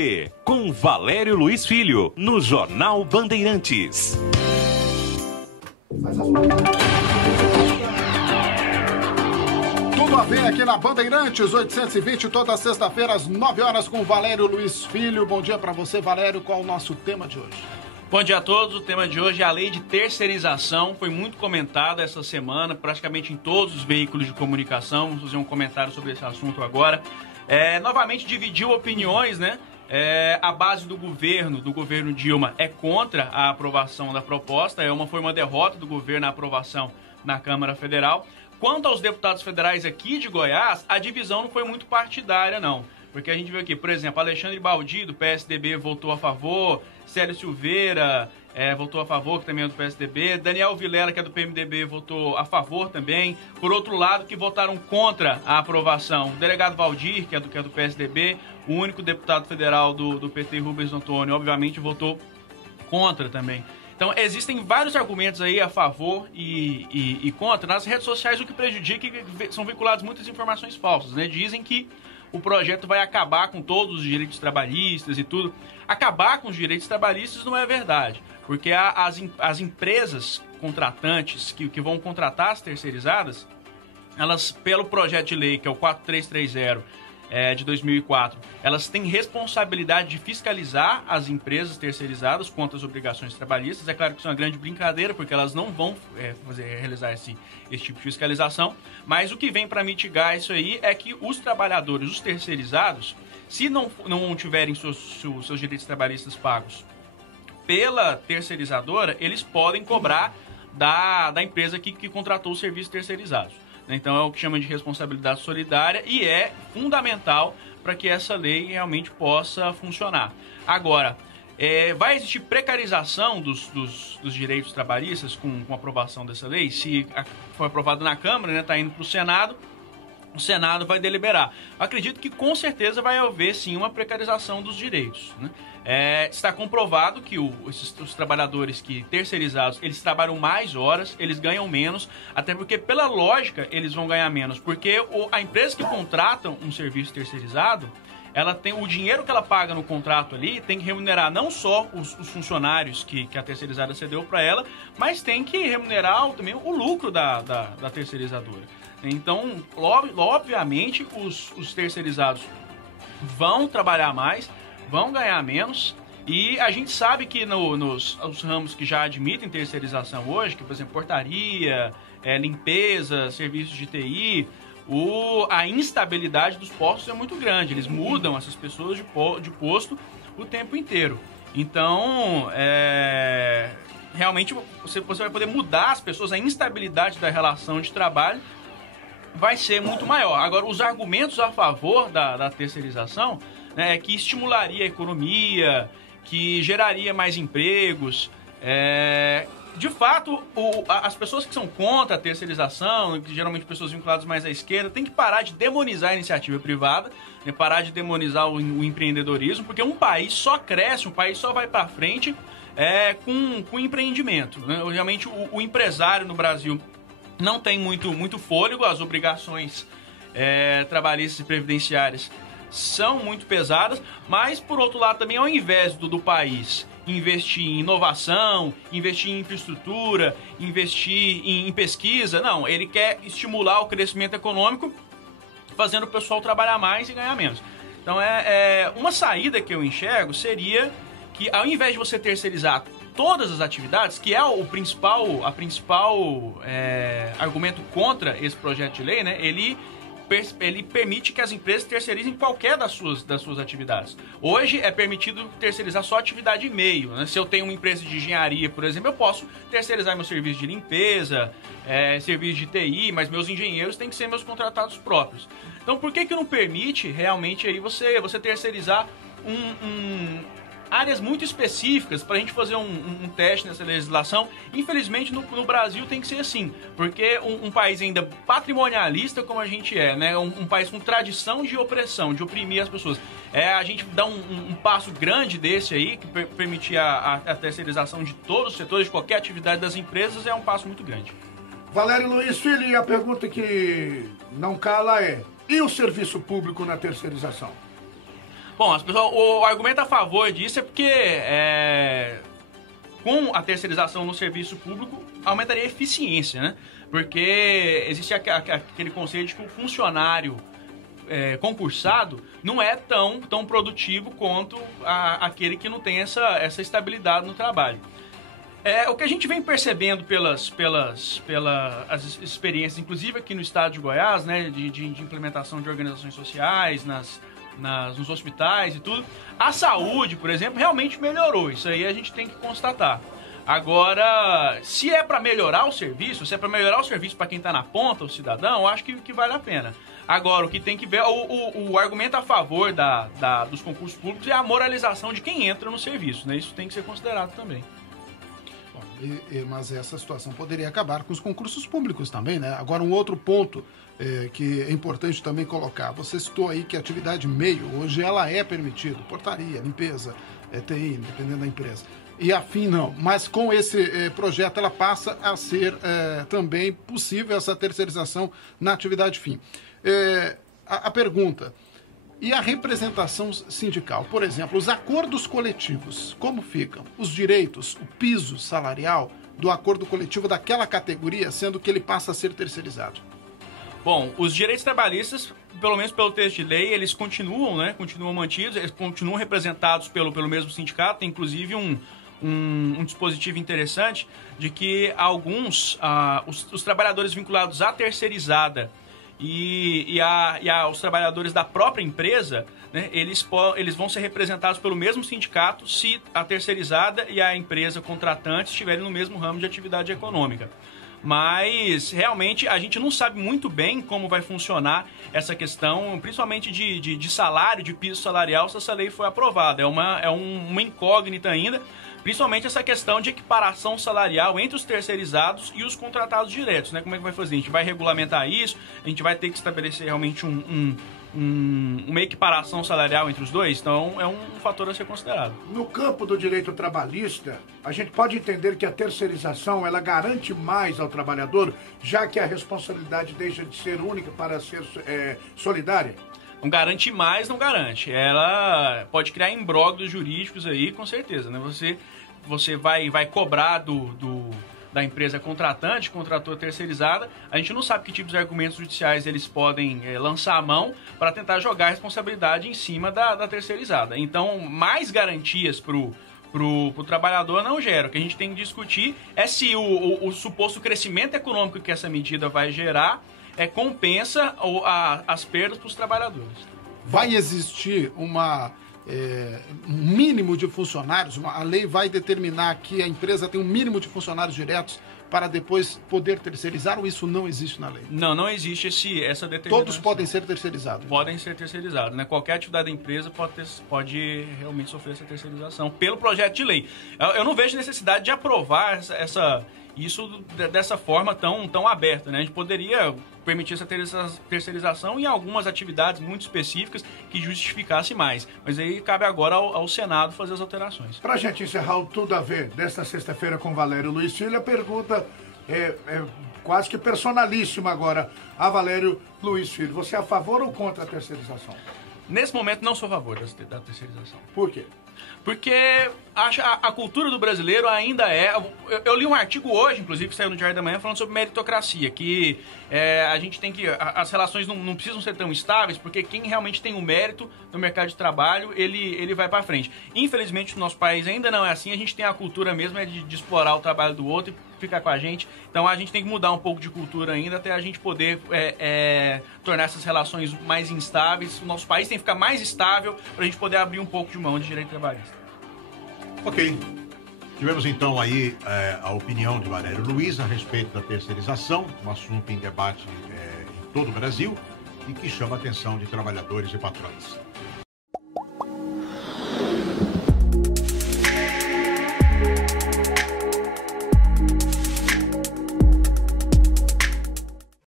TV, com Valério Luiz Filho, no Jornal Bandeirantes. Tudo a ver aqui na Bandeirantes, 820, toda sexta-feira, às 9 horas, com Valério Luiz Filho. Bom dia para você, Valério. Qual é o nosso tema de hoje? Bom dia a todos. O tema de hoje é a lei de terceirização. Foi muito comentada essa semana, praticamente em todos os veículos de comunicação. Vamos fazer um comentário sobre esse assunto agora. Novamente dividiu opiniões, né? A base do governo Dilma é contra a aprovação da proposta. Foi uma derrota do governo a aprovação na Câmara Federal. Quanto aos deputados federais aqui de Goiás, a divisão não foi muito partidária, não. Porque a gente viu aqui, por exemplo, Alexandre Baldi, do PSDB, votou a favor, Célio Silveira votou a favor, que também é do PSDB, Daniel Vilela, que é do PMDB, votou a favor também. Por outro lado, que votaram contra a aprovação, o delegado Valdir, que é do PSDB, o único deputado federal do PT, Rubens Antônio, obviamente votou contra também. Então, existem vários argumentos aí a favor e contra. Nas redes sociais, o que prejudica é que são veiculadas muitas informações falsas, né? Dizem que o projeto vai acabar com todos os direitos trabalhistas e tudo. Acabar com os direitos trabalhistas não é verdade, porque as empresas contratantes que vão contratar as terceirizadas, elas, pelo projeto de lei, que é o 4330, de 2004, elas têm responsabilidade de fiscalizar as empresas terceirizadas quanto às obrigações trabalhistas. É claro que isso é uma grande brincadeira, porque elas não vão realizar esse tipo de fiscalização, mas o que vem para mitigar isso aí é que os trabalhadores, os terceirizados, se não tiverem seus direitos trabalhistas pagos pela terceirizadora, eles podem cobrar da empresa que contratou os serviços terceirizados. Então é o que chama de responsabilidade solidária e é fundamental para que essa lei realmente possa funcionar. Agora, vai existir precarização dos direitos trabalhistas com a aprovação dessa lei? Se for aprovado na Câmara, né, está indo para o Senado vai deliberar. Acredito que com certeza vai haver sim uma precarização dos direitos, né? Está comprovado que os trabalhadores terceirizados, eles trabalham mais horas, eles ganham menos, até porque pela lógica eles vão ganhar menos, porque a empresa que contrata um serviço terceirizado, ela tem o dinheiro que ela paga no contrato ali, tem que remunerar não só os funcionários que a terceirizada cedeu para ela, mas tem que remunerar também o lucro da terceirizadora. Então, obviamente, os terceirizados vão trabalhar mais, vão ganhar menos, e a gente sabe que nos ramos que já admitem terceirização hoje, que, por exemplo, portaria, limpeza, serviços de TI, a instabilidade dos postos é muito grande. Eles mudam essas pessoas de posto o tempo inteiro. Então, realmente, você vai poder mudar as pessoas, a instabilidade da relação de trabalho vai ser muito maior. Agora, os argumentos a favor da terceirização, né, é que estimularia a economia, que geraria mais empregos. De fato, as pessoas que são contra a terceirização, que geralmente pessoas vinculadas mais à esquerda, tem que parar de demonizar a iniciativa privada, né, parar de demonizar o empreendedorismo, porque um país só cresce, um país só vai para frente com empreendimento, né? Realmente, o empresário no Brasil não tem muito fôlego, as obrigações trabalhistas e previdenciárias são muito pesadas, mas, por outro lado, também, ao invés do país investir em inovação, investir em infraestrutura, investir em pesquisa, não, ele quer estimular o crescimento econômico, fazendo o pessoal trabalhar mais e ganhar menos. Então, uma saída que eu enxergo seria que, ao invés de você terceirizar todas as atividades, que é o principal argumento contra esse projeto de lei, né? Ele permite que as empresas terceirizem qualquer das suas atividades. Hoje é permitido terceirizar só atividade e meio, né? Se eu tenho uma empresa de engenharia, por exemplo, eu posso terceirizar meu serviço de limpeza, serviço de TI, mas meus engenheiros têm que ser meus contratados próprios. Então, por que não permite realmente aí você terceirizar áreas muito específicas para a gente fazer um teste nessa legislação? Infelizmente, no Brasil tem que ser assim, porque um país ainda patrimonialista como a gente né? Um país com tradição de opressão, de oprimir as pessoas. A gente dá um passo grande desse aí, que permitir a terceirização de todos os setores, de qualquer atividade das empresas, é um passo muito grande. Valério Luiz Filho, e a pergunta que não cala e o serviço público na terceirização? Bom, o argumento a favor disso é porque com a terceirização no serviço público aumentaria a eficiência, né? Porque existe aquele conceito de que o funcionário concursado não é tão produtivo quanto aquele que não tem essa estabilidade no trabalho. O que a gente vem percebendo pelas experiências, inclusive aqui no estado de Goiás, né, de implementação de organizações sociais, nos hospitais e tudo, a saúde, por exemplo, realmente melhorou. Isso aí a gente tem que constatar. Agora, se é para melhorar o serviço, para quem está na ponta, o cidadão, eu acho que vale a pena. Agora, o que tem que ver, o argumento a favor dos concursos públicos é a moralização de quem entra no serviço, né? Isso tem que ser considerado também. Bom, mas essa situação poderia acabar com os concursos públicos também, né? Agora, um outro ponto que é importante também colocar. Você citou aí que a atividade meio, hoje ela é permitida, portaria, limpeza, TI, dependendo da empresa. E afim não, mas com esse projeto ela passa a ser também possível essa terceirização na atividade fim. A pergunta, e a representação sindical? Por exemplo, os acordos coletivos, como ficam? Os direitos, o piso salarial do acordo coletivo daquela categoria, sendo que ele passa a ser terceirizado? Bom, os direitos trabalhistas, pelo menos pelo texto de lei, eles continuam, né? Continuam mantidos, eles continuam representados pelo mesmo sindicato, tem inclusive um dispositivo interessante de que os trabalhadores vinculados à terceirizada e aos trabalhadores da própria empresa, né, eles vão ser representados pelo mesmo sindicato se a terceirizada e a empresa contratante estiverem no mesmo ramo de atividade econômica. Mas, realmente, a gente não sabe muito bem como vai funcionar essa questão, principalmente de salário, de piso salarial, se essa lei foi aprovada. É uma incógnita ainda, principalmente essa questão de equiparação salarial entre os terceirizados e os contratados diretos, né? Como é que vai fazer? A gente vai regulamentar isso? A gente vai ter que estabelecer realmente uma equiparação salarial entre os dois? Então, é um fator a ser considerado. No campo do direito trabalhista, a gente pode entender que a terceirização, ela garante mais ao trabalhador, já que a responsabilidade deixa de ser única para ser solidária? Não garante mais, não garante. Ela pode criar imbróglios jurídicos aí, com certeza, né? Você vai cobrar da empresa contratante, contratou terceirizada, a gente não sabe que tipos de argumentos judiciais eles podem lançar a mão para tentar jogar a responsabilidade em cima da terceirizada. Então, mais garantias pro trabalhador não gera. O que a gente tem que discutir é se o suposto crescimento econômico que essa medida vai gerar compensa as perdas para os trabalhadores. Vai existir um mínimo de funcionários? A lei vai determinar que a empresa tem um mínimo de funcionários diretos para depois poder terceirizar, ou isso não existe na lei? Não existe essa determinação. Todos podem ser terceirizados? Podem ser terceirizados, né? Qualquer atividade da empresa pode realmente sofrer essa terceirização pelo projeto de lei. Eu não vejo necessidade de aprovar isso dessa forma tão aberta, né? A gente poderia permitir essa terceirização em algumas atividades muito específicas que justificasse mais. Mas aí cabe agora ao Senado fazer as alterações. Para a gente encerrar o Tudo a Ver desta sexta-feira com Valério Luiz Filho, a pergunta é quase que personalíssima agora a Valério Luiz Filho. Você é a favor ou contra a terceirização? Nesse momento não sou a favor da terceirização. Por quê? Porque a cultura do brasileiro ainda Eu li um artigo hoje, inclusive, que saiu no Diário da Manhã, falando sobre meritocracia, que a gente tem que... As relações não precisam ser tão estáveis, porque quem realmente tem o mérito no mercado de trabalho, ele vai para frente. Infelizmente, no nosso país ainda não é assim, a gente tem a cultura mesmo de explorar o trabalho do outro e ficar com a gente. Então, a gente tem que mudar um pouco de cultura ainda, até a gente poder tornar essas relações mais instáveis. O nosso país tem que ficar mais estável para a gente poder abrir um pouco de mão de direito trabalhista. Ok. Tivemos então aí a opinião de Valério Luiz a respeito da terceirização, um assunto em debate em todo o Brasil e que chama a atenção de trabalhadores e patrões.